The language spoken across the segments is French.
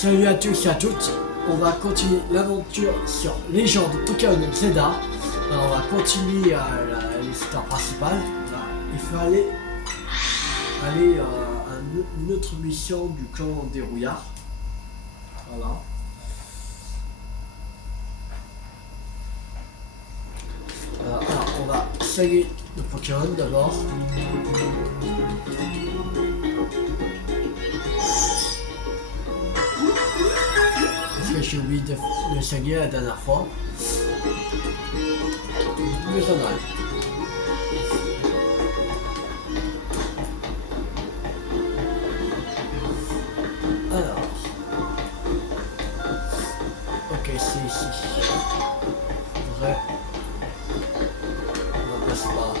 Salut à tous et à toutes, on va continuer l'aventure sur Légende Pokémon Zelda. Alors on va continuer l'histoire principale. Là, il faut aller à une autre mission du clan des Rouillards. Voilà. Alors on va soigner le Pokémon d'abord. Parce que j'ai oublié de le soigner la dernière fois. Mais ça va. Alors. Ok, c'est ici. Vrai. On va passer par là.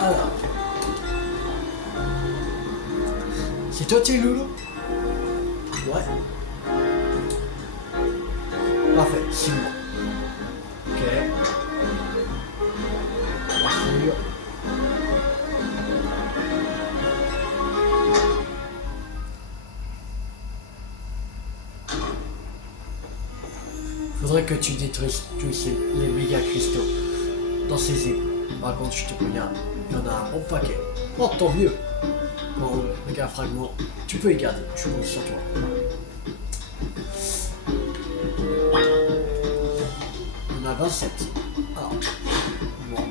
Alors. C'est toi, tu es Loulou? Ouais. Parfait, c'est moi. Ok. Parfait. Faudrait que tu détruises tous les méga cristaux dans ces égouts. Par contre, je te préviens, il y en a un bon paquet. Oh, tant mieux. Bon, méga fragment, tu peux y garder, je compte sur toi. On a 27. Alors, bon.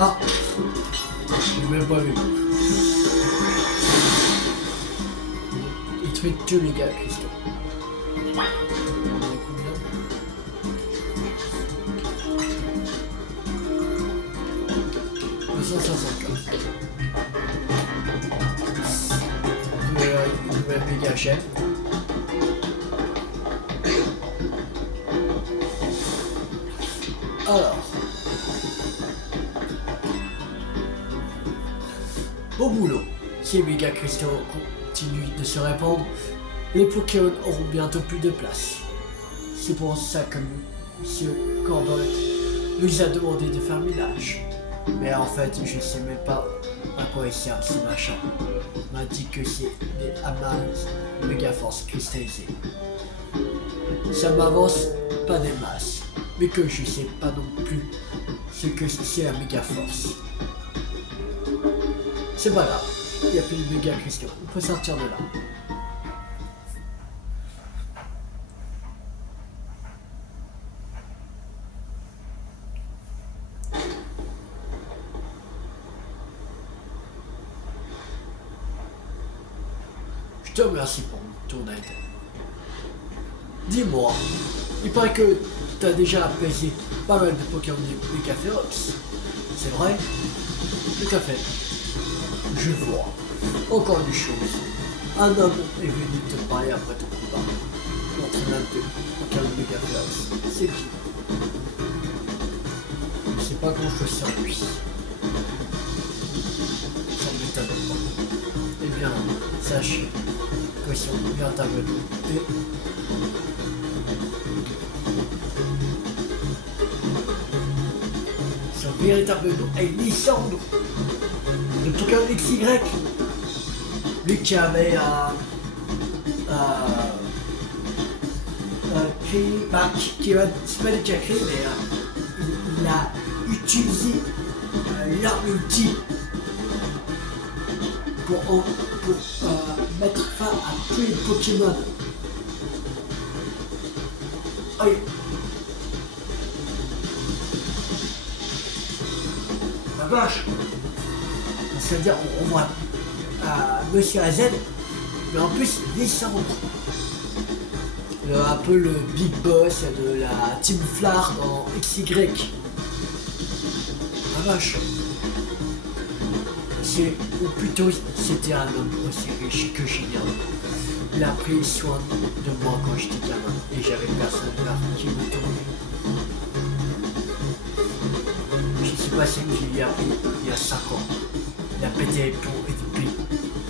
Ah, je l'ai même pas vu. Il truc deux méga cristaux. On a combien? 254. Une nouvelle méga chaîne. Alors. Beau boulot. Ces méga cristaux continue de se répandre, les Pokémon auront bientôt plus de place. C'est pour ça que M. Corbett nous a demandé de faire ménage. Mais en fait, je sais même pas à quoi il sert ce machin. On m'a dit que c'est des amas Megaforce cristallisés. Ça m'avance pas des masses, mais que je sais pas non plus ce que c'est la Megaforce. C'est pas grave, il n'y a plus de méga cristaux, on peut sortir de là. Je te remercie pour ton aide. Dis-moi, il paraît que t'as déjà apaisé pas mal de Pokémon Méga Férox. C'est vrai? Tout à fait. Je vois. Encore une chose. Un homme est venu te parler après ton combat contre l'un de Pokémon Méga Férox. C'est qui? Je sais pas grand chose sur lui. Ça m'étonne pas. Eh bien, sache que si on vient t'intervenir et son véritable nom est Lysandre de Pokémon XY. Lui qui avait créé, c'est pas lui qui a créé, mais il a utilisé l'arme ultime pour mettre fin à tous les Pokémon. Aïe. La vache. C'est-à-dire on voit Monsieur AZ, mais en plus Lysandre, un peu le big boss de la Team Flar dans XY. La vache. Ou plutôt c'était un homme aussi riche que génial. Il a pris soin de moi quand j'étais gamin et j'avais personne là qui me tournait. Je sais pas ce qu'il y a pris il y a 5 ans. Il a pété les plombs et depuis,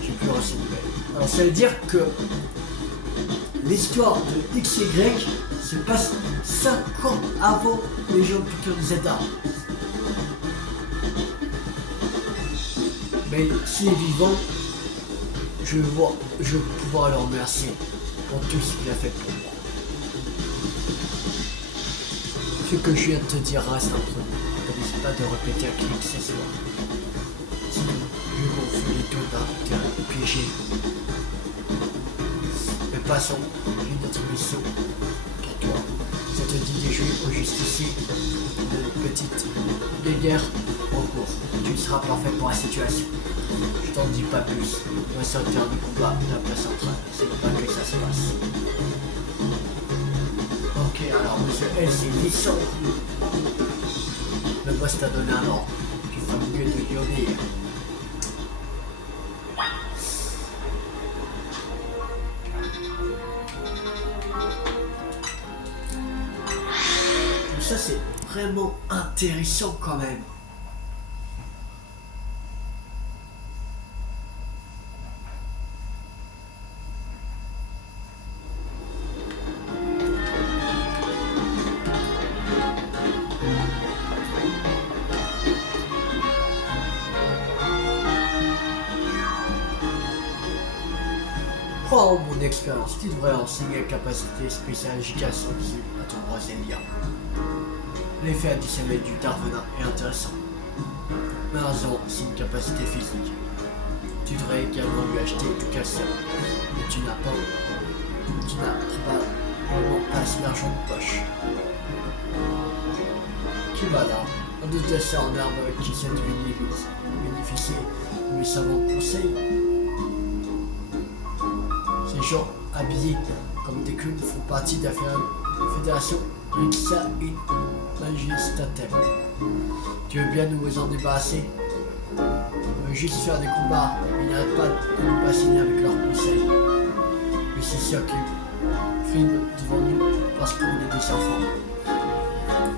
j'ai plus reçu de nouvelles. Alors ça veut dire que l'histoire de XY se passe 5 ans avant les gens de Pokémon Zeta. Mais s'il est vivant, je vais pouvoir le remercier pour tout ce qu'il a fait pour moi. Ce que je viens de te dire reste entre nous. N'hésite pas de répéter à qui que ce soit. Sinon, je gonfle les taux d'un terrain piégé. Mais passons, j'ai notre mission pour toi. Ça te dit de jouer au justicier de petite guerre en cours. Tu seras parfait pour la situation. Je t'en dis pas plus. On va sortir du combat de la place centrale. C'est pas que ça se passe. Ok, alors monsieur L, c'est Lysandre. Le boss t'a donné un ordre. Tu feras mieux de lui obéir. Tout ça, c'est vraiment intéressant quand même. Prends mon expérience, tu devrais enseigner la capacité spéciale Giga 118 à ton Roselia. L'effet additionnel du Darvenin est intéressant. Marzon, c'est une capacité physique. Tu devrais également lui acheter du calcium, mais tu n'as probablement pas assez d'argent de poche. Kibala, un de tes sœurs en herbe qui souhaite bénéficier de mes savants conseils. Ces gens habillés comme des clowns font partie de la fédération Rixa et Majestatem. Tu veux bien nous en débarrasser? On veut juste faire des combats, ils n'arrêtent pas de nous bassiner avec leurs conseils. Mais c'est sûr qu'ils friment devant nous parce qu'on est des enfants.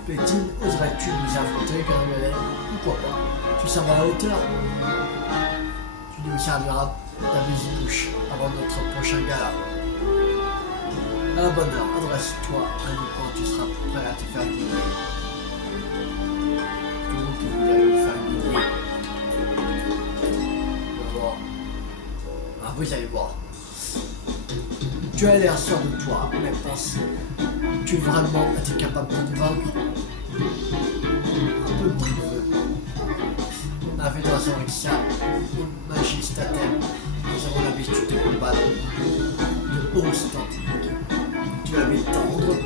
Pétine, oserais-tu nous affronter, Gargamel? Pourquoi pas? Tu seras à la hauteur? Tu nous serviras ta musique avant notre prochain gala. À la bonne heure, adresse-toi à nous quand tu seras prêt à te faire guider. Tu veux que vous allez vous faire guider. On va voir. Ah, vous allez voir. Tu as l'air sûr de toi, mais penses-tu vraiment être capable de nous vaincre? Un peu plus neveu. La Fédération Rexia, une magie statère, nous avons l'habitude de combattre de haut standing. Tu avais tendre.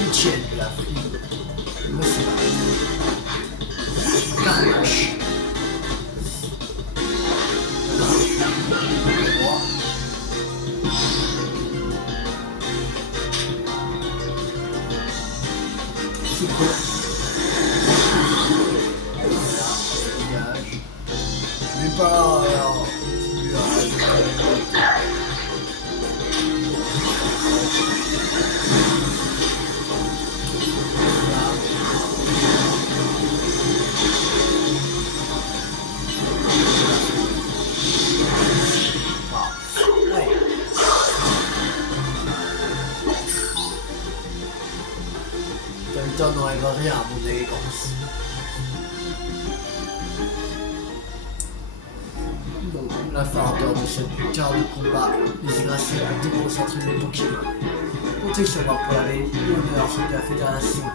Huitième de la frime, le Carnache. C'est quoi? Voilà, dégage. Mais pas alors. Tom n'enlève rien à mon élégance. Donc, la fardeur de cette quart de combat les grâce à déconcentrer les Pokémon. Comptez sur moi pour l'honneur de la fédération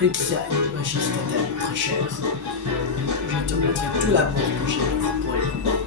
Rexia et Magistratelle très cher. Je vais te montrer tout l'amour que j'ai pour les combats.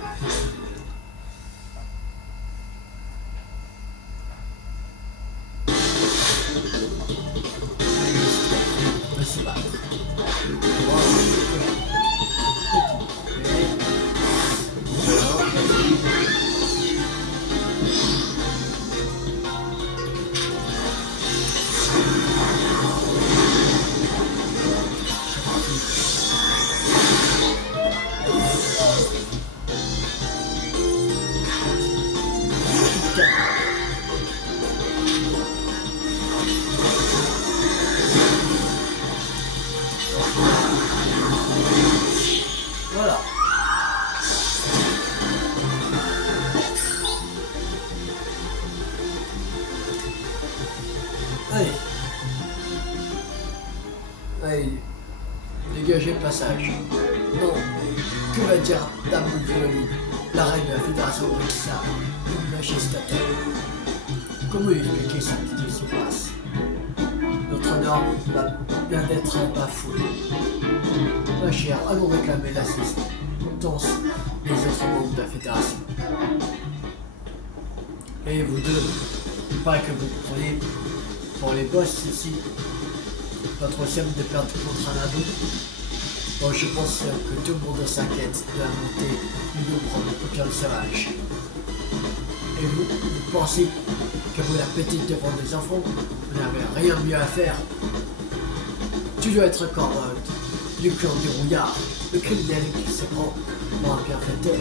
Voilà. Allez. Allez. Dégagez le passage. Non. Que va dire Dame Violine, la reine de la Fédération Rexia, une magistratelle? Comment lui expliquer ce qui se passe? Notre honneur vient d'être bafoué. Ma chère, allons réclamer l'assistance des autres membres de la Fédération. Et vous deux, il paraît que vous prenez pour les boss ici votre sième de perdre contre un ado. Bon, je pense que tout le monde s'inquiète de la montée du nombre de Pokémon sauvages. Et vous pensez que vous la pétez devant des enfants? Vous n'avez rien mieux à faire. Tu dois être comme du clan du rouillard, le criminel qui se prend pour un bienfaiteur.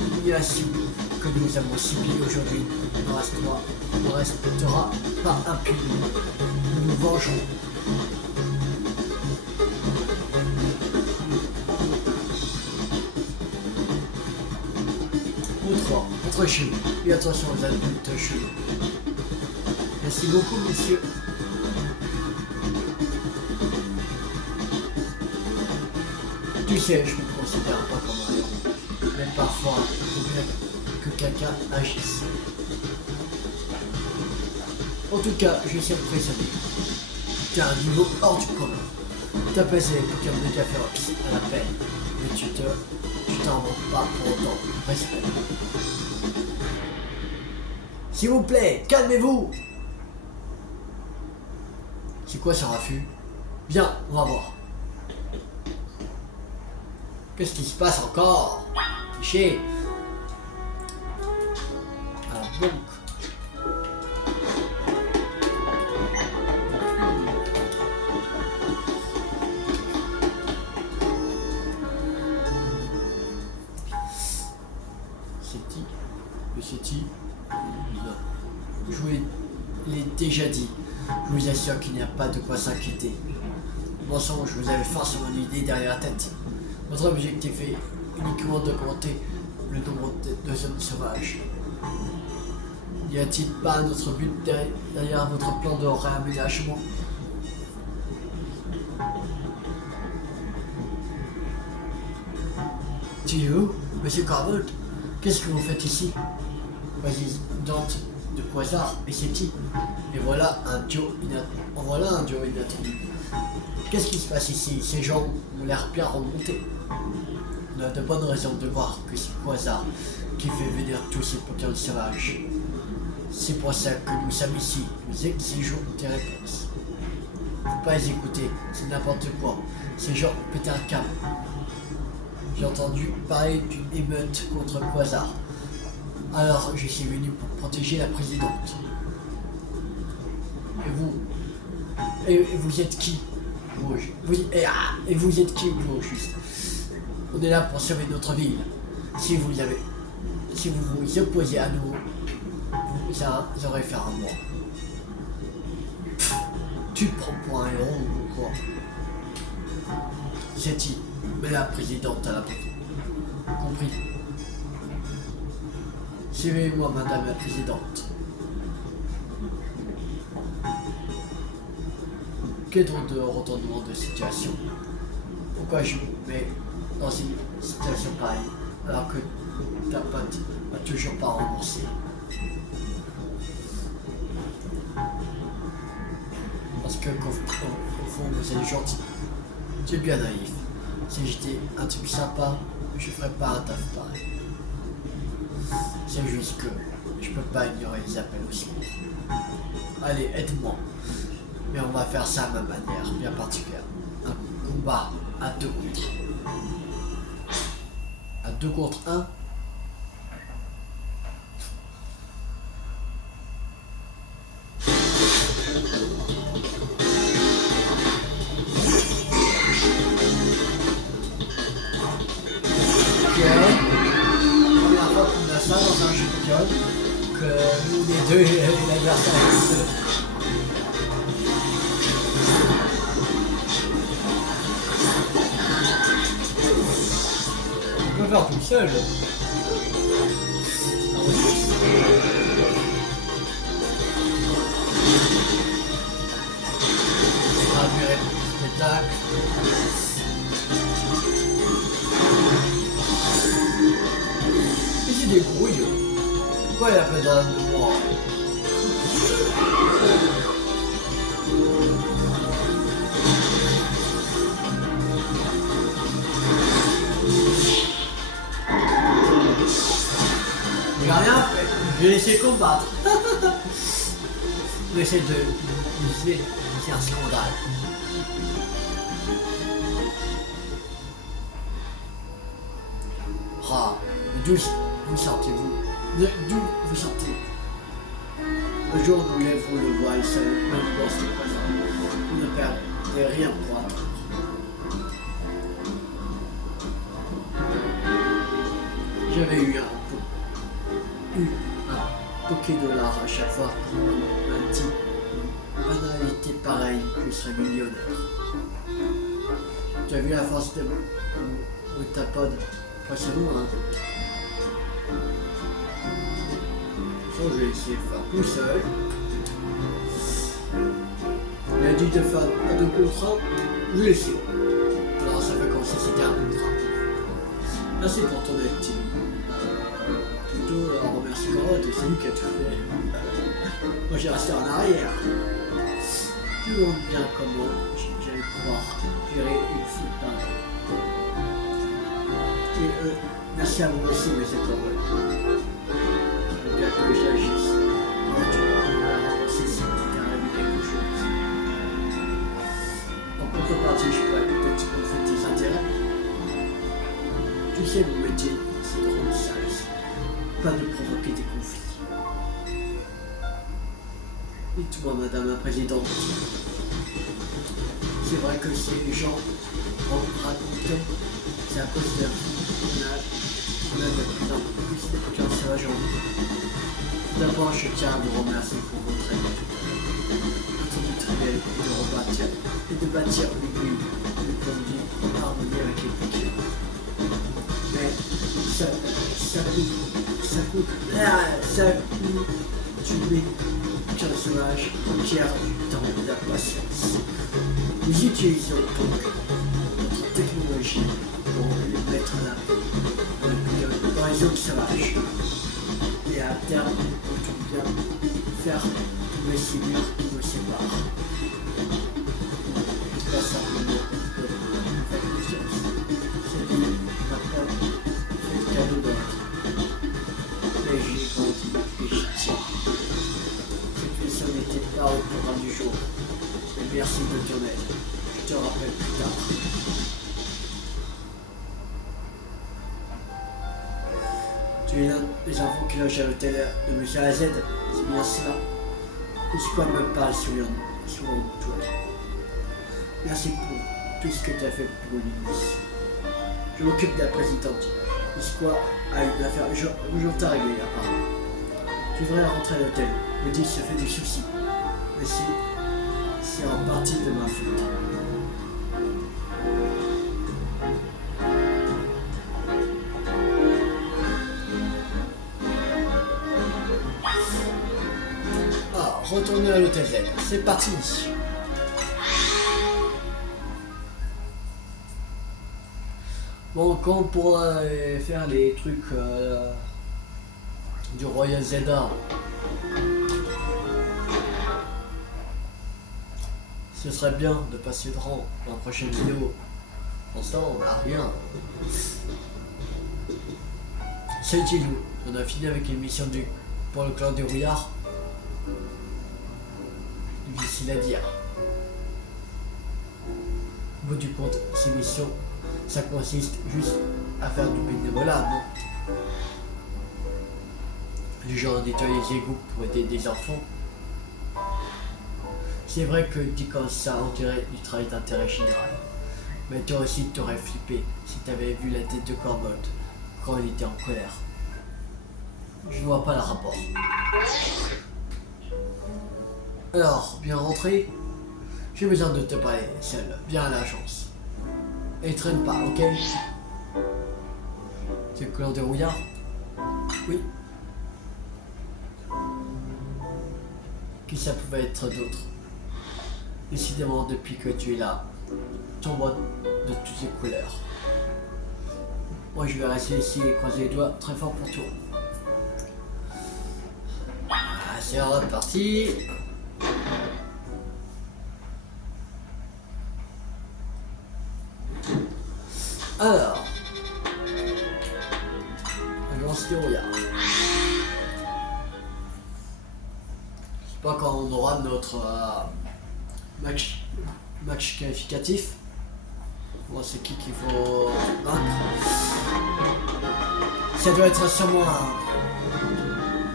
L'humiliation que nous avons subie aujourd'hui ne restera pas impuni. Nous nous vengerons. Vous trois, entrez chez vous et attention aux adultes chez vous. Merci beaucoup, messieurs. Tu sais, je me considère pas comme un héros, mais parfois, il faut bien que quelqu'un agisse. En tout cas, je suis impressionné. Tu as un niveau hors du commun. Tu as passé les Pokémon de Caférox à la peine, mais tu t'en rends pas pour autant. Respect. S'il vous plaît, calmez-vous. C'est quoi ce raffut? Bien, on va voir. Qu'est-ce qui se passe encore? Cliché. Alors donc. Le Seti. Je vous l'ai déjà dit. Je vous assure qu'il n'y a pas de quoi s'inquiéter. Mensonge, vous avez forcément une idée derrière la tête. Votre objectif est uniquement d'augmenter le nombre de zones sauvages. N'y a-t-il pas un autre but derrière votre plan de réaménagement? Tu es où, Monsieur Corbeau? Qu'est-ce que vous faites ici? Présidente de Quasar et Seti. Et voilà un duo inattendu. Qu'est-ce qui se passe ici? Ces gens ont l'air bien remontés. On a de bonnes raisons de voir que c'est Quasar qui fait venir tous ces Pokémon sauvages. C'est pour ça que nous sommes ici. Nous exigeons des réponses. Faut pas les écouter, c'est n'importe quoi. Ces gens pétent un câble. J'ai entendu parler d'une émeute contre Quasar. Alors je suis venu pour protéger la présidente. Et vous êtes qui? Et vous êtes qui, vous, juste? On est là pour sauver notre ville. Si vous vous opposez à nous, vous aurez fait un mort. Tu te prends pour un héros ou quoi? Seti, mais la présidente a la compris. Suivez-moi, madame la présidente. Quel drôle de retournement de situation. Pourquoi je me mets dans une situation pareille alors que ta pote n'a toujours pas remboursé? Parce que au fond vous êtes gentil. Tu es bien naïf. Si j'étais un truc sympa, je ferais pas un taf pareil. C'est juste que je peux pas ignorer les appels au secours. Allez, aide-moi. Mais on va faire ça à ma manière, bien particulière. Un combat à 2 contre 1. À 2 contre 1. Première fois qu'on a ça dans un jeu Pokémon, que nous les deux et l'adversaire. On peut faire tout seul. On va virer le spectacle. Mais c'est des grouilles. Pourquoi il a fait dans de moi? Il a rien fait. Je vais laisser combattre. Je vais essayer de faire un scandale. Ah, d'où vous sortez-vous? D'où vous sortez? Le jour où nous lèverons le voile seul, même dans ce présent, vous ne perdez rien pour attendre. J'avais eu un Pokédollar à chaque fois qu'on m'a dit banalité pareille, je serais millionnaire. Tu as vu la force de Octapod? C'est bon, hein. Je vais essayer de faire tout seul. Il a dit de faire un 2 contre 1, je vais essayer. Alors ça fait comme si c'était un contrat. Merci pour ton aide, Tim. Plutôt remercie Gorod, c'est lui qui a tout fait. Moi j'ai resté en arrière. Tu me montres bien comment j'allais pouvoir gérer une foule pareille. Et merci à vous aussi, monsieur Corbeau. Je veux bien que j'agisse. Tu peux avancer si tu arrivé quelque chose. En contrepartie, je pourrais peut-être confronter tes intérêts. Tu sais, mon métier, c'est de rendre service, pas de provoquer des conflits. Dites-moi, madame la présidente, c'est vrai que si les gens racontaient, c'est à cause de on a de plus en plus de Pokémon sauvages en vie. D'abord, je tiens à vous remercier pour votre aide. modèle et de bâtir l'aiguille de conduit en harmonie avec les piqûres. Mais ça coûte tuer qu'un sauvage requiert du temps et de la patience. Nous utilisons donc notre technologie pour les mettre à l'abri dans les zones sauvages. Et à terme, on peut bien faire tomber ces murs qui nous séparent. Pas simplement faire confiance. Cette vie n'a pas fait de cadeau dans la vie. Mais j'ai grandi et j'y tiens. Cette mission n'était pas au programme du jour. Mais merci de ton aide. Je te rappelle plus tard. Tu es l'un des enfants qui logent à l'hôtel de M. AZ, c'est bien cela. Pourquoi me parle souvent de toi? Merci pour tout ce que tu as fait pour l'Ulysse. Je m'occupe de la présidente. Isqua a une affaire urgente à régler apparemment. Tu devrais rentrer à l'hôtel. Woody se fait des soucis. Mais c'est en partie de ma faute. Retourner à l'hôtel Z. C'est parti. Bon, quand on pourra faire les trucs du Royal Zelda, ce serait bien de passer de rang dans la prochaine vidéo. Pour l'instant, on n'a rien. Salut Tilou, on a fini avec une mission pour le clan des rouillards. Difficile à dire. Au bout du compte, ces missions, ça consiste juste à faire du bénévolat, non? Du genre nettoyer les égouts pour aider des enfants. C'est vrai que dit comme ça, on dirait du travail d'intérêt général. Mais toi aussi, t'aurais flippé si t'avais vu la tête de Corbold quand il était en colère. Je vois pas le rapport. Alors, bien rentré? J'ai besoin de te parler seul. Viens à l'agence. Et traîne pas, ok? C'est le clan des rouillards? Oui. Qui ça pouvait être d'autre? Décidément, depuis que tu es là, ton mode de toutes les couleurs. Moi, je vais rester ici et croiser les doigts très fort pour toi. Ah, c'est reparti. Alors, agence des rouillards. Je sais pas quand on aura notre match qualificatif. Bon, c'est qui qu'il faut vaincre. Ça doit être sûrement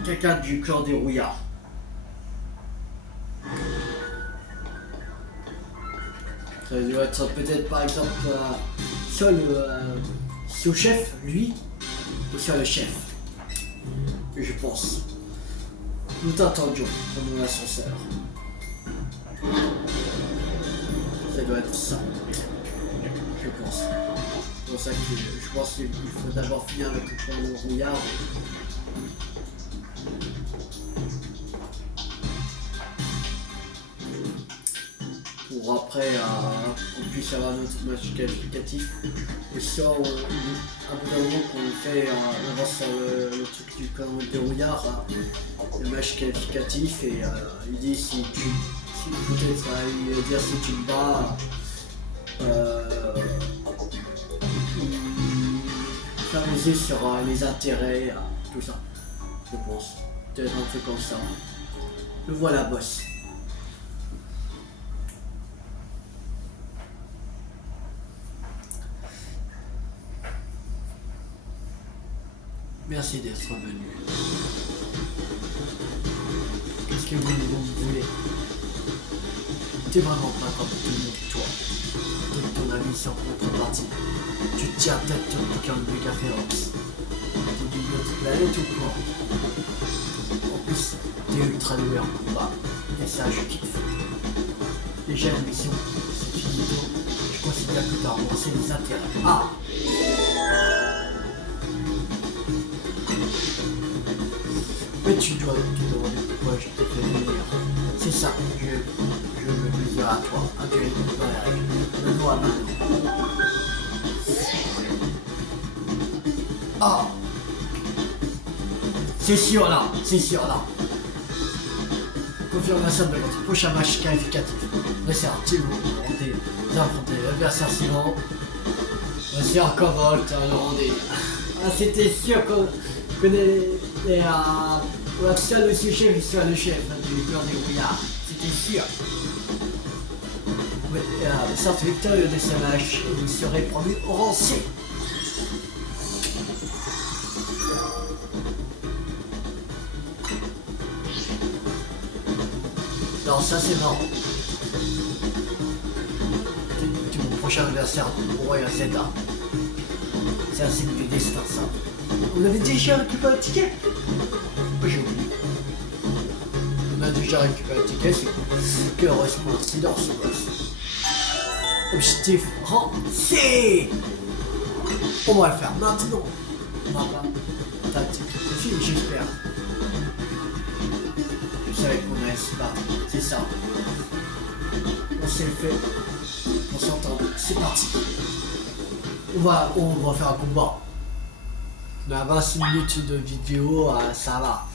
quelqu'un du clan des rouillards. Ça doit être peut-être par exemple soit le sous-chef, lui, ou soit le chef. Je pense. Nous t'attendions dans mon ascenseur. Ça doit être ça. Je pense. C'est pour ça que je pense qu'il faut d'abord finir avec le clan des rouillards. Pour après qu'on puisse avoir notre match qualificatif. Et ça, à bout d'un moment qu'on fait on avance sur le truc du clan des rouillards, le match qualificatif, et il dit si peut-être il va dire si tu me bats, s'amuser sur les intérêts, tout ça. Je pense. Peut-être un truc comme ça. Le voilà, boss. Merci d'être venu. Qu'est-ce que vous voulez? T'es vraiment pas comme tout le monde, toi. Donne ton avis sans contrepartie. Tu tiens tête pour qu'un méga féroce. T'es d'une autre planète ou quoi? En plus, t'es ultra doué en combat. Et ça, je kiffe. déjà une mission. C'est finito. Je considère que tu as remboursé les intérêts. Ah! Mais tu dois te demander pourquoi je t'ai fait venir. C'est ça, je me mesure à toi. Ok, dans les règles. Donne-moi maintenant. Ah! C'est sûr là, c'est sûr là. Confirmation de votre prochain match qualificatif. Réserve-t-il vous rendez affronter l'adversaire suivant. Voici encore Volt, le rendez. Ah, c'était sûr qu'on connaît le sujet, il sera le chef du clan des brouillards. C'était sûr. Oui, sorte victorieux de ce match, vous serez promu au rang C. Non, ça c'est marrant. Tu mon prochain adversaire au Royal Zelda. C'est un signe du destin, ça. On avait déjà récupéré le ticket? Moi j'ai oublié. On a déjà récupéré le ticket, c'est que heureusement, c'est dans ce boss. Objectif rang C. On va le faire maintenant. On va pas. Tactique de film, j'espère. Je savais qu'on allait se battre, c'est ça. On s'est fait. On s'entend. C'est parti. On va faire un combat. On a 26 minutes de vidéo, ça va.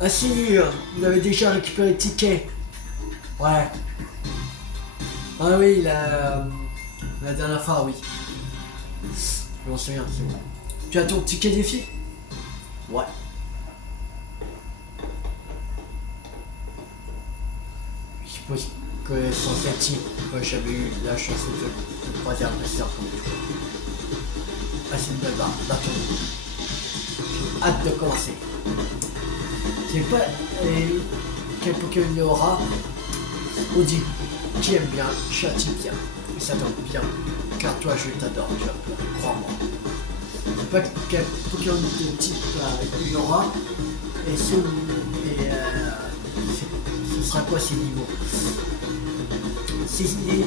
Ah si, vous avez déjà récupéré le ticket. Ouais. Ah oui, la dernière fois, oui. Je m'en souviens, c'est bon. Tu as ton ticket défi? Ouais. Je suppose que sans cette team, moi j'avais eu la chance de croiser un professeur comme toi. Ah c'est une belle barre, bateau. J'ai hâte de commencer. C'est pas quel Pokémon il y aura. On dit qui aime bien, châtie bien. Et ça donne bien. Car toi je t'adore, tu vas pleurer, crois-moi. C'est pas quel Pokémon de type il y aura. Et ce sera quoi ces niveaux? Il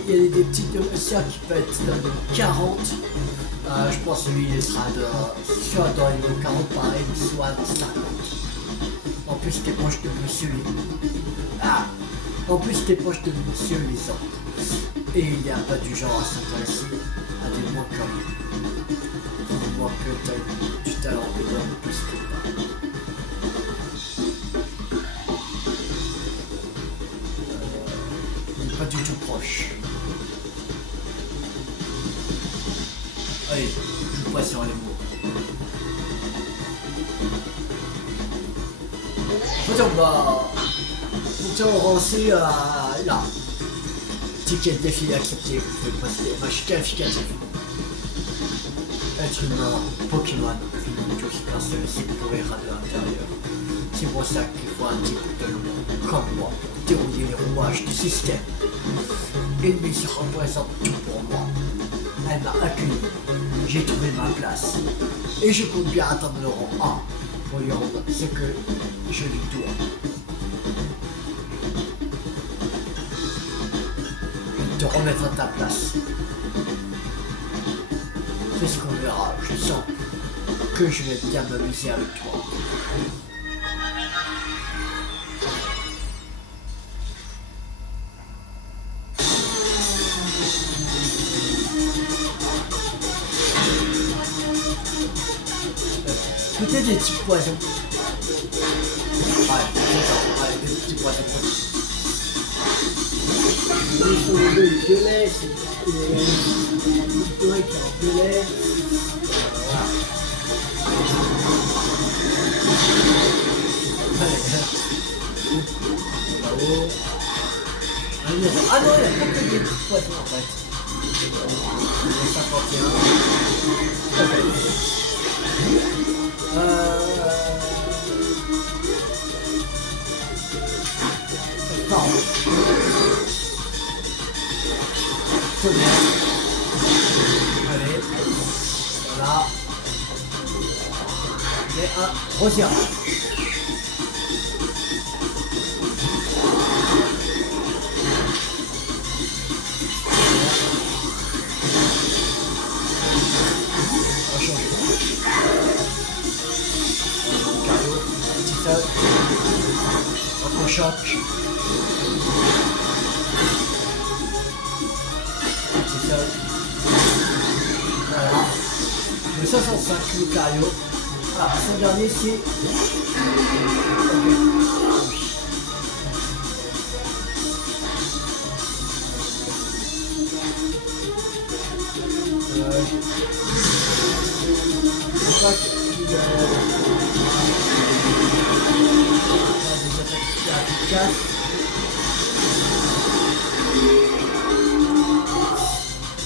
y a des petites messieurs qui peuvent être dans le 40. Je pense que lui il sera soit dans le niveau 40 pareil, soit 50. En plus t'es proche de monsieur En plus t'es proche de monsieur les autres. Et il n'y a pas du genre à s'intéresser à des moins curieux. Pour moi que tu as du talent et d'un plus que pas. Il n'est pas du tout proche. Allez, je vous passe sur les mots. Pourtant, on rentre là. Ticket de défi accepté, vous pouvez passer match qualificatif. Être humain, Pokémon, tous personne ici pourrait rater à l'intérieur. C'est pour ça qu'il faut un type de l'humain, comme moi, pour dérouler les rouages du système. Ennemi se représente tout pour moi. Elle m'a accueilli, j'ai trouvé ma place. Et je compte bien atteindre le rang 1 pour lui rendre ce que je lui dois. Te remettre à ta place. C'est ce qu'on verra. Je sens que je vais bien m'amuser avec toi. Peut-être des petits poisons. Ouais, c'est ça. Ouais, des petits poisons. Le violet, c'est le qui est en violet. Voilà. Là-haut. Ah non, il y a pas que des petits poissons en fait. Il y a 51. Pardon. Très bien. Allez. Voilà. Et un retirage. Choc. C'est ça. Voilà. Le 65, Lucario. Ah, son dernier c'est. Ok. Je crois qu'il a des attaques efficaces.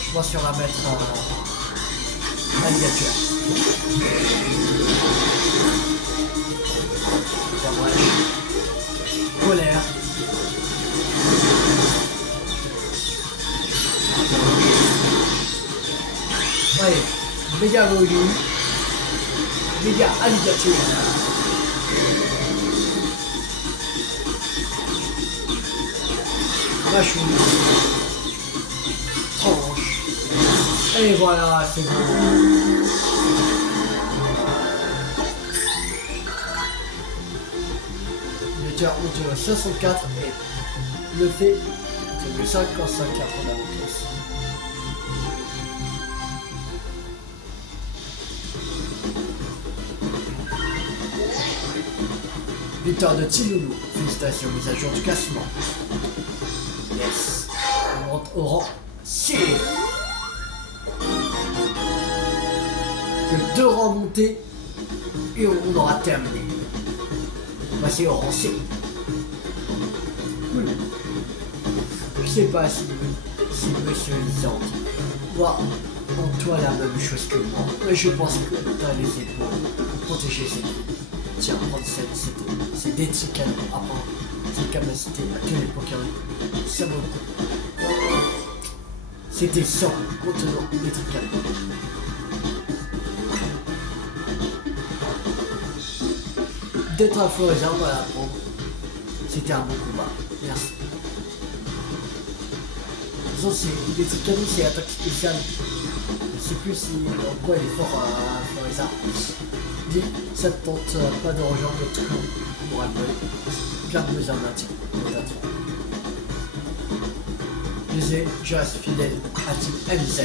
Je pense qu'on va mettre alligator. Polaire. Allez, méga volume. Méga alligator. Machou. Tranche. Et voilà, c'est bon. Le tir entre 64 et le fait c'est le 55 après la vitesse. Victoire de Tiloulou. Félicitations, mise à jour du classement. Yes. On monte au rang 6. Que 2 rangs montés et on aura terminé. On va passer au rang C. Cool. Je sais pas si monsieur Lisande voit en toi la même chose que moi. Mais je pense que tu as les épaules pour protéger ses vies. Tiens, prendre c'est des petits canons à prendre. Ses capacités à tuer les Pokémon. Ça vaut le coup. C'était 100 contenant des tricanons. D'être un faux hasard, on va l'apprendre. C'était un bon combat. Merci. De toute façon, les tricanons, c'est attaque spéciale. Je sais plus si en quoi il est fort à Florisa. Dis, ça te tente pas de rejoindre notre clan pour un peu. Garde-nous un maintien. Je reste fidèle à Team MZ.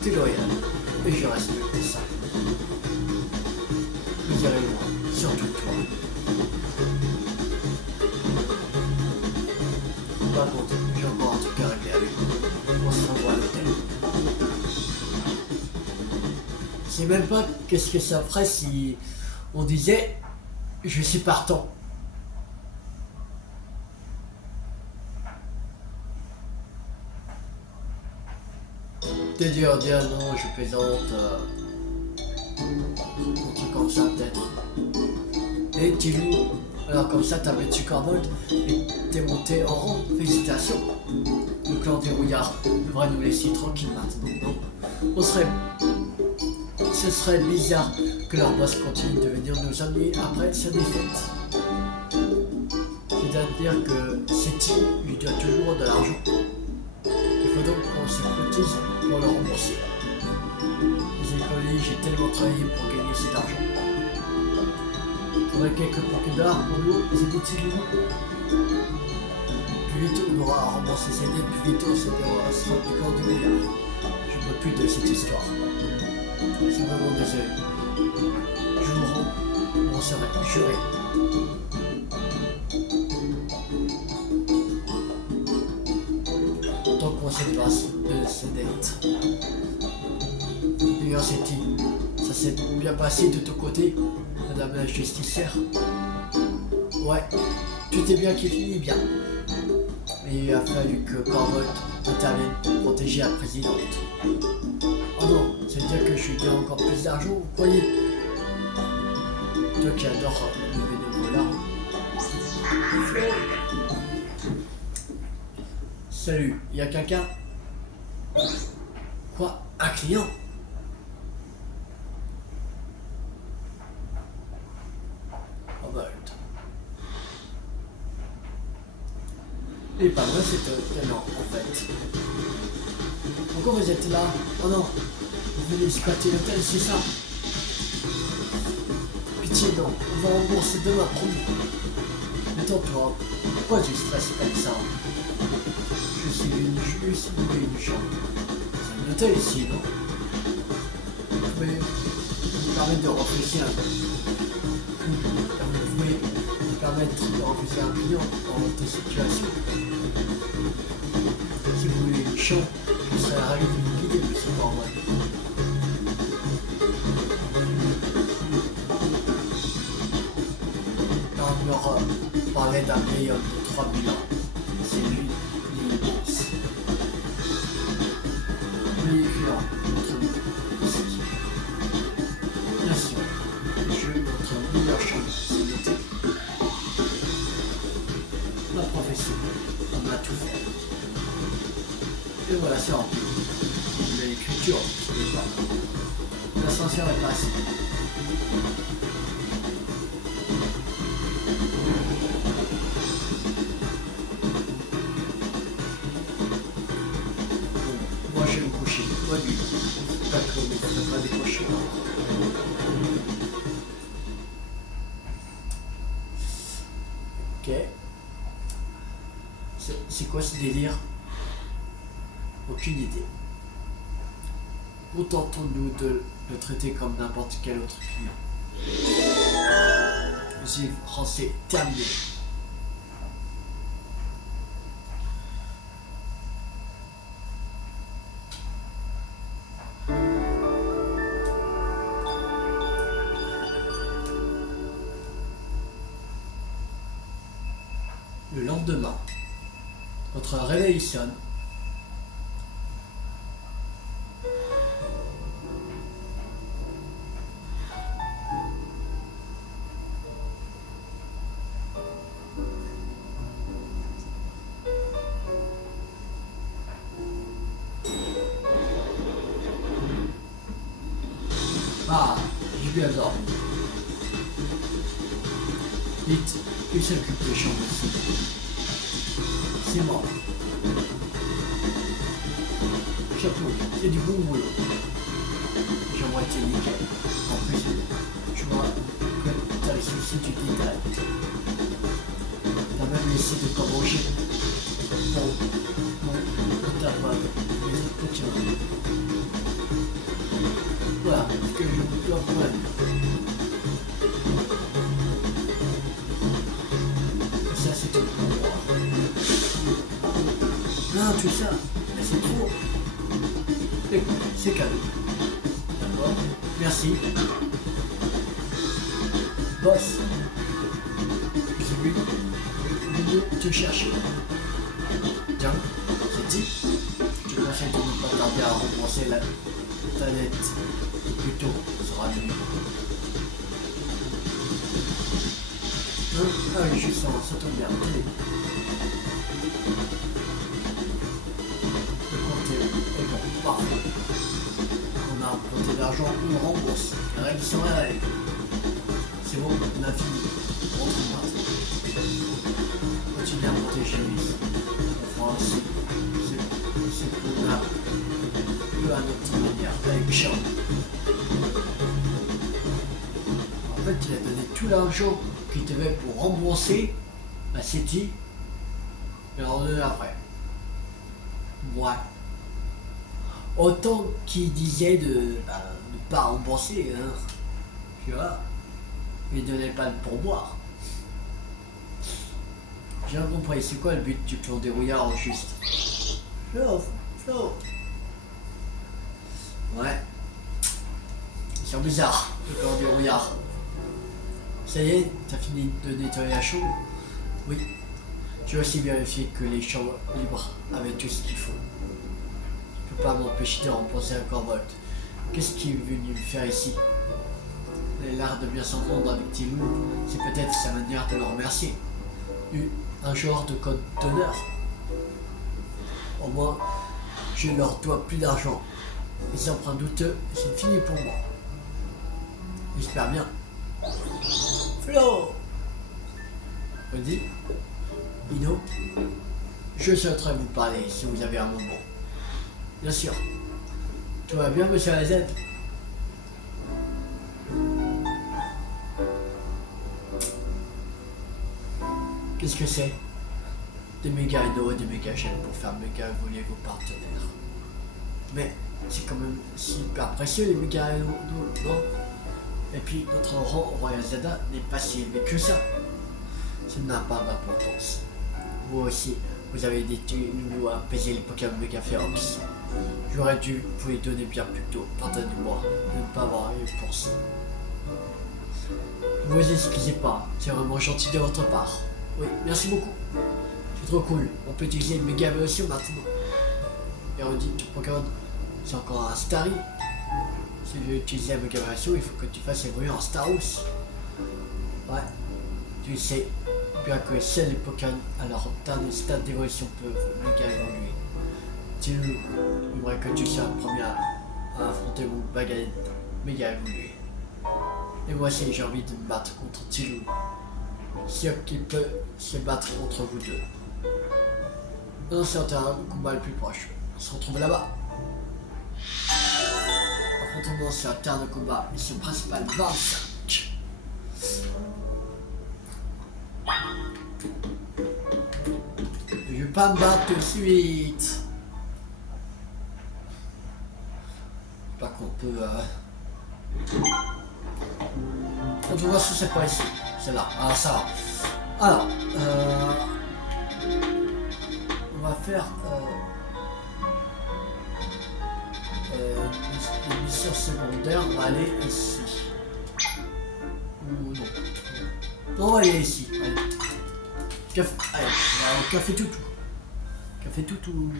T'es loyal et je respecte ça. Nous irons loin, surtout toi. Par contre, j'ai encore un truc à régler avec vous. On se revoit à l'hôtel. Je sais même pas qu'est-ce que ça ferait si on disait je suis partant. Te dire non, je plaisante. Un truc comme ça peut-être. Et Tilou, alors comme ça t'as battu Corbold et t'es monté en rang. Félicitations. Le clan des rouillards devrait nous laisser tranquille maintenant. Non, ce serait bizarre que leur boss continue de venir nous ennuyer après sa défaite. C'est-à-dire que cette team lui doit toujours de l'argent. Il faut donc qu'on se cotise pour le rembourser. Les écoliers, j'ai tellement travaillé pour gagner cet argent. Il faudrait quelques $, pour nous, les éditeurs. Plus vite on aura remboursé ses dettes, plus vite on se débarrassera du corps du milliard. Je ne veux plus de cette histoire. Je suis vraiment désolé. Je vous rends mon serai juré. Tant qu'on se débarrasse de ces dettes. D'ailleurs, ça s'est bien passé de ton côté, madame la justicière. Ouais, tout est bien qui finit bien. Mais il a fallu que Corvold intervienne pour protéger la présidente. Oh non, c'est dire que je lui donne encore plus d'argent, vous croyez? Toi qui adore le bénévolat. Salut, y a quelqu'un? Quoi? Un client? Il est pas vrai cet canon en fait. Pourquoi vous êtes là? Oh non, vous venez squatter l'hôtel, c'est ça? Pitié, non, on va rembourser demain, promis. Détends-toi, pourquoi tu stresses comme ça? Je suis venu juste louer une chambre. C'est un hôtel ici, non? Vous pouvez me permettre de réfléchir un peu. Vous pouvez me permettre de refuser un client dans votre situation. Si vous voulez une chambre, je serais ravi de vous guider, monsieur Cornwall. On leur parlait d'un vieil homme de 3000 ans. C'est lui, l'immense. Veuillez fuir notre vie ici. Bien sûr, je veux votre meilleure chambre, c'est noté. Ma profession, on m'a tout fait. Et voilà, c'est rempli. De l'écriture, je ne sais pas. L'ascenseur est passé. Moi je vais me coucher. Bonne nuit. J'espère que vous ne ferez pas décrocher. Ok. C'est quoi ce délire? Aucune idée. Contentons-nous de le traiter comme n'importe quel autre client. Monsieur français terminé. Le lendemain, votre réveil sonne. Ah, j'ai bien dormi. Vite, qui s'occupe des chambres ici? C'est moi. Chapeau, c'est du bon boulot. J'aimerais été nickel. En plus, je vois que t'as le souci du détail. T'as même laissé de quoi manger. Bon, t'as pas les autres petits. Voilà ce que je dois prendre. Ça, c'est tout pour moi. Non, tout ça, mais c'est trop. Écoute, c'est cadeau. D'accord? Merci. Boss, j'ai venu te chercher. Tiens, c'est dit. Je te conseille de ne pas tarder à rembourser ta dette. Plus tôt sera mieux. Ah oui, je sens, ça tombe bien. Allez. Le compte est bon, parfait. On a un compte d'argent, on rembourse. Les règles sont les règles. C'est bon, on a fini. On se continue à monter chez lui. On fera aussi ce qu'on a peu à notre manière, avec Charles. En fait, il a donné tout l'argent qu'il devait pour rembourser à City et leur donner après. Ouais. Autant qu'il disait de ne pas rembourser, hein. Tu vois, il ne donnait pas de pourboire. J'ai bien compris, c'est quoi le but du clan des rouillards au juste? Flo. Ouais. C'est bizarre, le clan des rouillards. Ça y est, t'as fini de nettoyer la chambre? Oui. J'ai aussi vérifié que les chambres libres avaient tout ce qu'il faut. Je peux pas m'empêcher de remplacer un Corvolt. Qu'est-ce qu'il est venu faire ici? Il a l'air de bien s'entendre avec Tilou. C'est peut-être sa manière de le remercier. Un genre de code d'honneur. Au moins, je leur dois plus d'argent. Les emprunts douteux, c'est fini pour moi. J'espère bien. Flo! Audi? Ino? Je souhaiterais vous parler si vous avez un moment. Bien sûr. Tout va bien, monsieur Lazette? Qu'est-ce que c'est? Des méga NO, des méga gemmes pour faire méga évoluer vos partenaires. Mais c'est quand même super précieux les méga NO, non? Et puis notre rang au Royal Zelda n'est pas si élevé que ça. Ça n'a pas d'importance. Vous aussi, vous avez des nous à apaiser les Pokémon méga férox. J'aurais dû vous les donner bien plus tôt. Pardonnez-moi de ne pas avoir eu pour ça. Ne vous excusez pas, c'est vraiment gentil de votre part. Oui, merci beaucoup. C'est trop cool. On peut utiliser une méga évolution maintenant. Et on dit ton Pokémon, c'est encore un Starry. Si tu veux utiliser la méga évolution, il faut que tu fasses évoluer en Star aussi. Ouais, tu sais bien que seuls les Pokémon à leur dernier stade d'évolution peuvent méga évoluer. Tilou, j'aimerais que tu sois le premier à affronter mon baguette méga évolué. Et moi aussi j'ai envie de me battre contre Tilou. Si qui peut se battre contre vous deux. Non, c'est un terrain de combat le plus proche. On se retrouve là-bas. Affrontement sur un terrain de combat, mission principale 25. Je vais pas me battre tout de suite. J'espère qu'on peut... On va voir si c'est pas ici. C'est là. Ah, ça va. Alors, on va faire une mission secondaire. On va aller ici. Ou non. Non, on va aller ici. Allez. Allez, on va au Café Toutou. Café Toutou.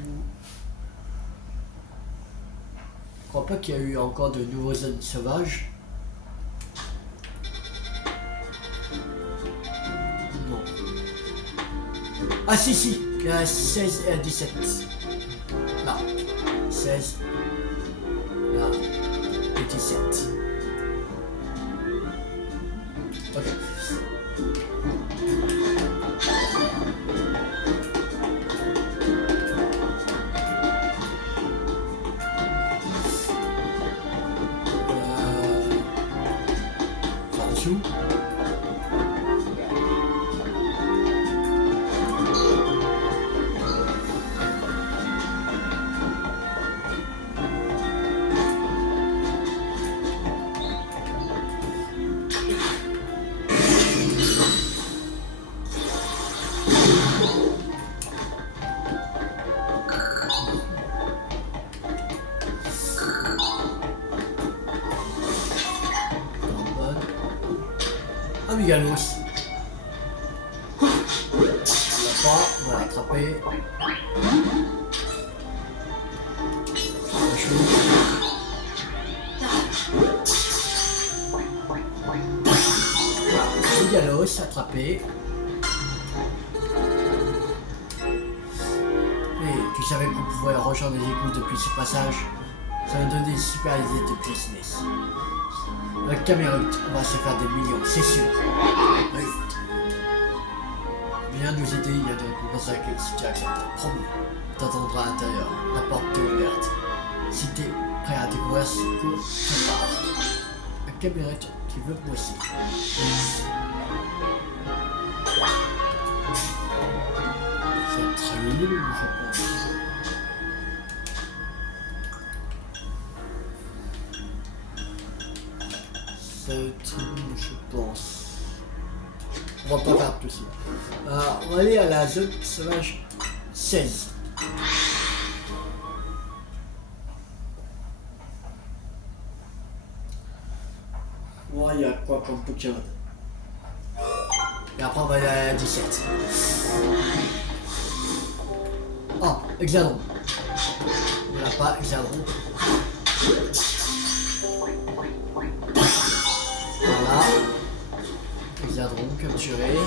Je crois pas qu'il y a eu encore de nouveaux zones sauvages. Non. Ah si si, il y a 16 et 17. Là. 16. Là. Et 17. Ok. Attention. Amigalos. On l'a pas, on va l'attraper. Amigalos, attrapé. Et tu savais qu'on pouvait rejoindre les égouts depuis ce passage. Ça va donner une super idée de business. Avec Cameroun, on va se faire des millions, c'est sûr. Oui. Viens nous aider, il y a des récompenses à laquelle si tu acceptes. Promis, t'attendras à l'intérieur, la porte est ouverte. Si t'es prêt à découvrir ce que tu pars. Un Cameroun qui veut bosser. C'est très lourd, je pense. Je pense. On va pas faire tout ça. On va aller à la zone sauvage 16. Bon, il y a quoi comme Pokémon? Et après on va aller à la 17. Ah, Exadron. Il n'y en a pas, Exadron. Voilà. Exadron capturé.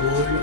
Symbole.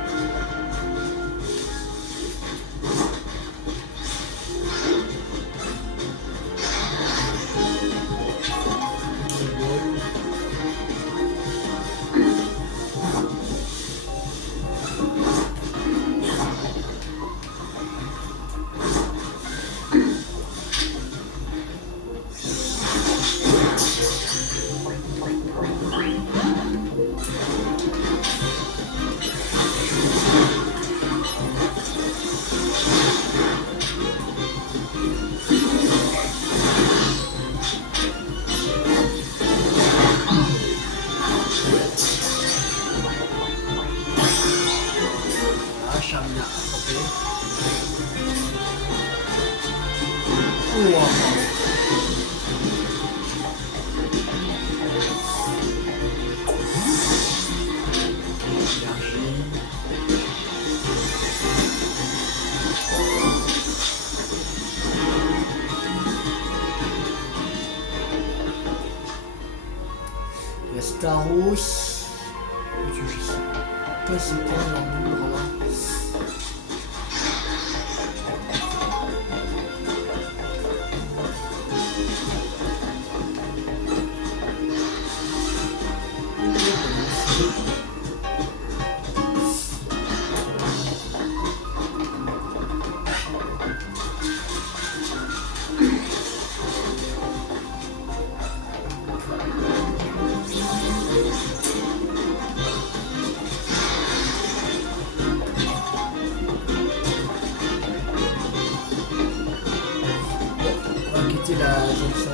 Oh, enfin. La Staros. Je sais pas c'est quoi leur nombre là.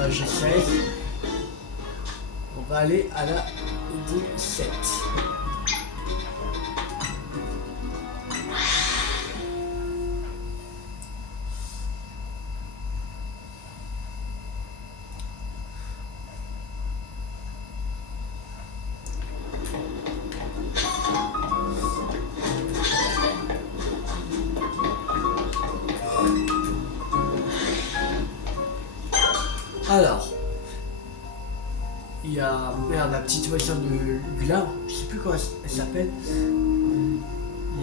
La G16. On va aller à la D7. Alors, il y a merde, la petite voiture de Gulin, je sais plus comment elle s'appelle. Il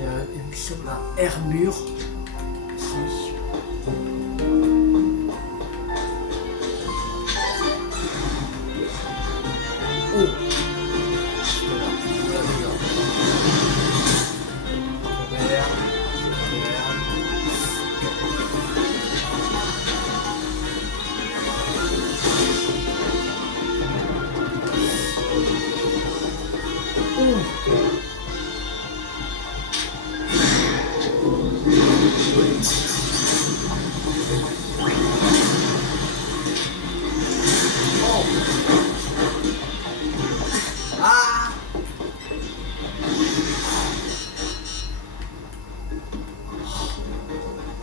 y a une qui semble à Hermure. Ici. Oh!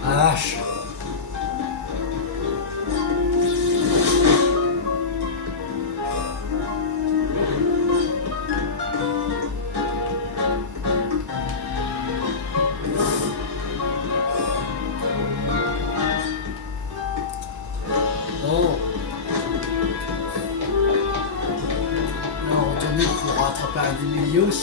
Vache. Bon. Là, on retourne pour rattraper un Demilios.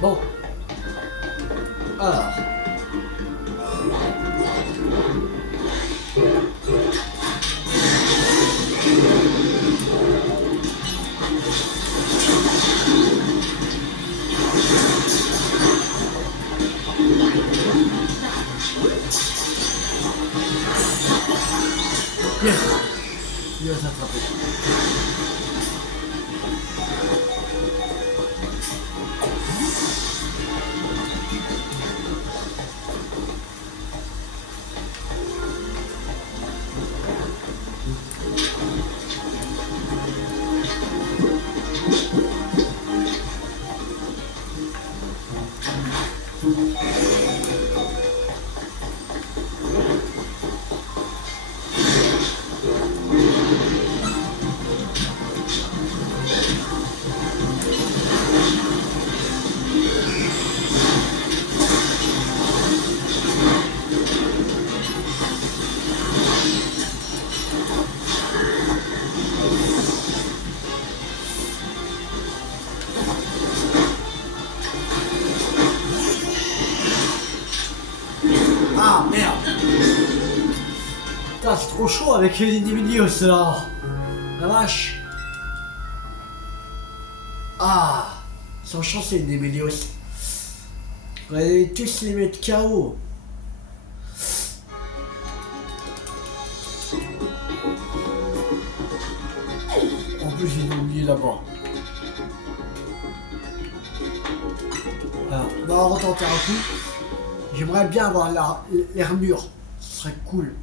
Bon. Alors. Yes. Il va s'attraper. Putain, c'est trop chaud avec les Nemelios là. La vache. Ah, ils sont chanceux les Nemelios. On va tous les mettre KO. En plus, j'ai oublié là-bas. Alors, on va retenter un coup. J'aimerais bien avoir l'armure. Ce serait cool.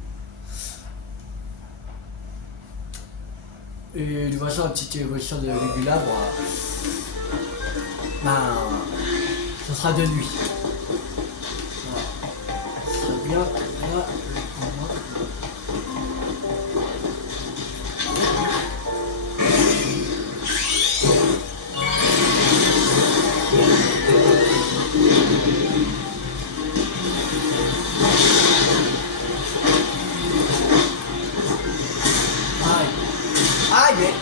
Et de toute façon, une petite évolution de Régulabre, ben, ça sera de nuit. Voilà. Ça serait bien. Là, aïe,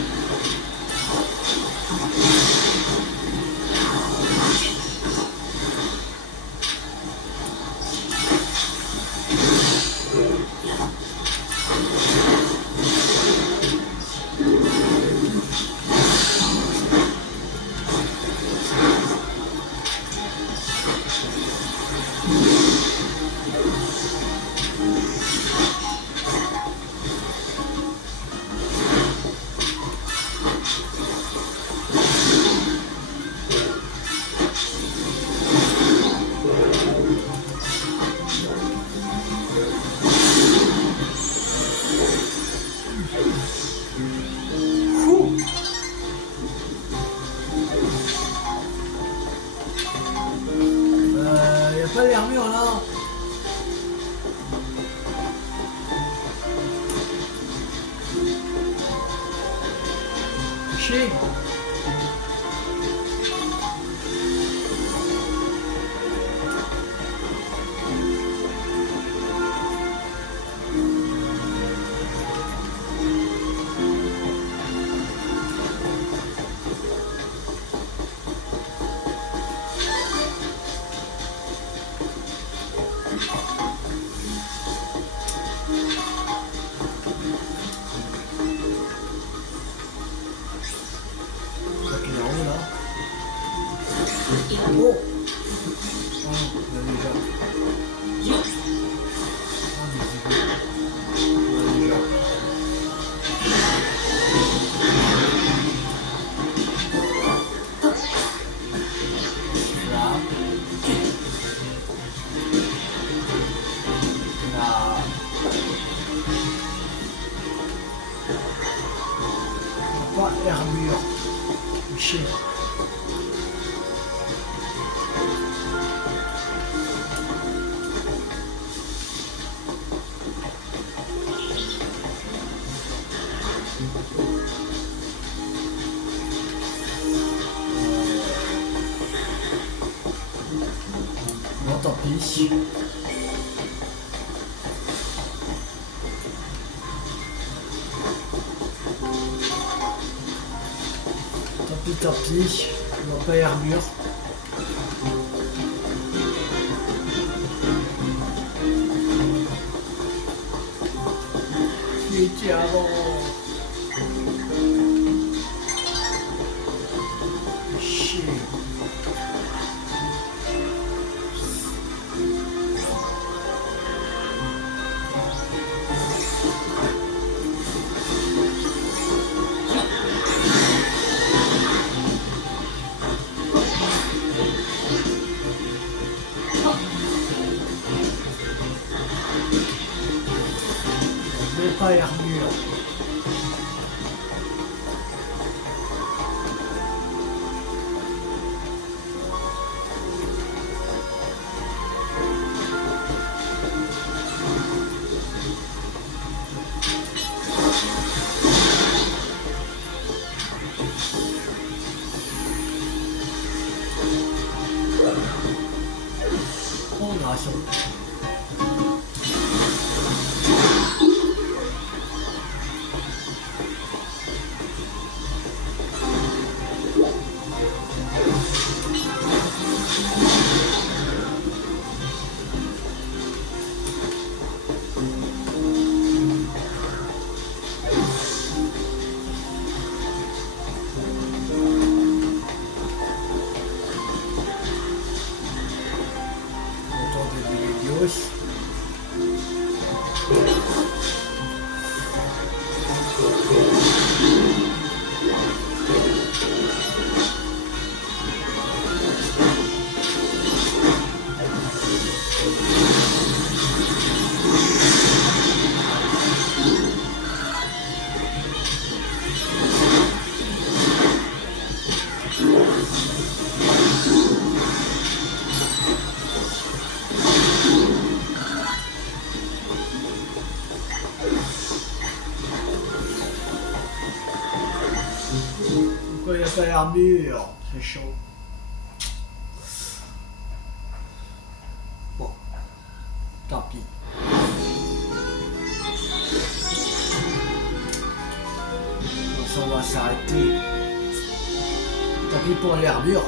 pas l'armure là. Chier. Oh, pas armure. Chier. Bon, tant pis. Tant pis, on va pas armure. Il était avant. Chier. Pas armure. On a ça. aussi. Pourquoi il n'y a pas l'armure? C'est chaud. Bon, tant pis. Bon, ça, on va s'arrêter. Tant pis pour l'armure.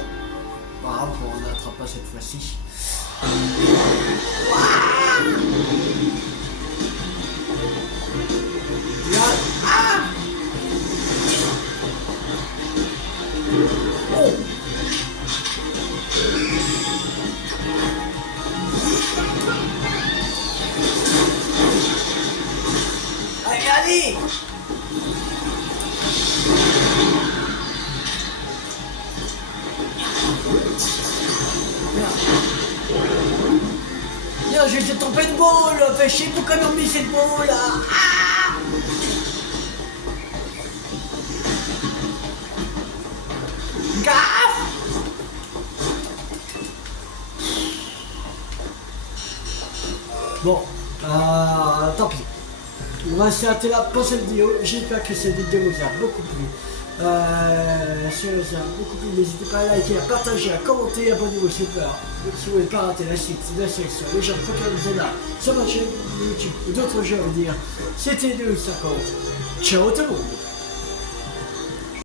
Pas grave, on n'attrape pas cette fois-ci. Là, ah! Oh! Allez, allez! Bien, j'ai été trompé de boule! Fais chier, pourquoi ils ont mis cette boule là? Ah! Gaffe! Bon, tant pis. On va s'arrêter là pour cette vidéo. J'espère que cette vidéo vous a beaucoup plu. Si elle vous a beaucoup plu, n'hésitez pas à liker, à partager, à commenter, abonnez-vous si vous voulez pas rater la suite de la sélection Les gens de Pokémon Zelda sur ma chaîne YouTube ou d'autres jeux à vous dire. C'était 250. Ciao tout le monde!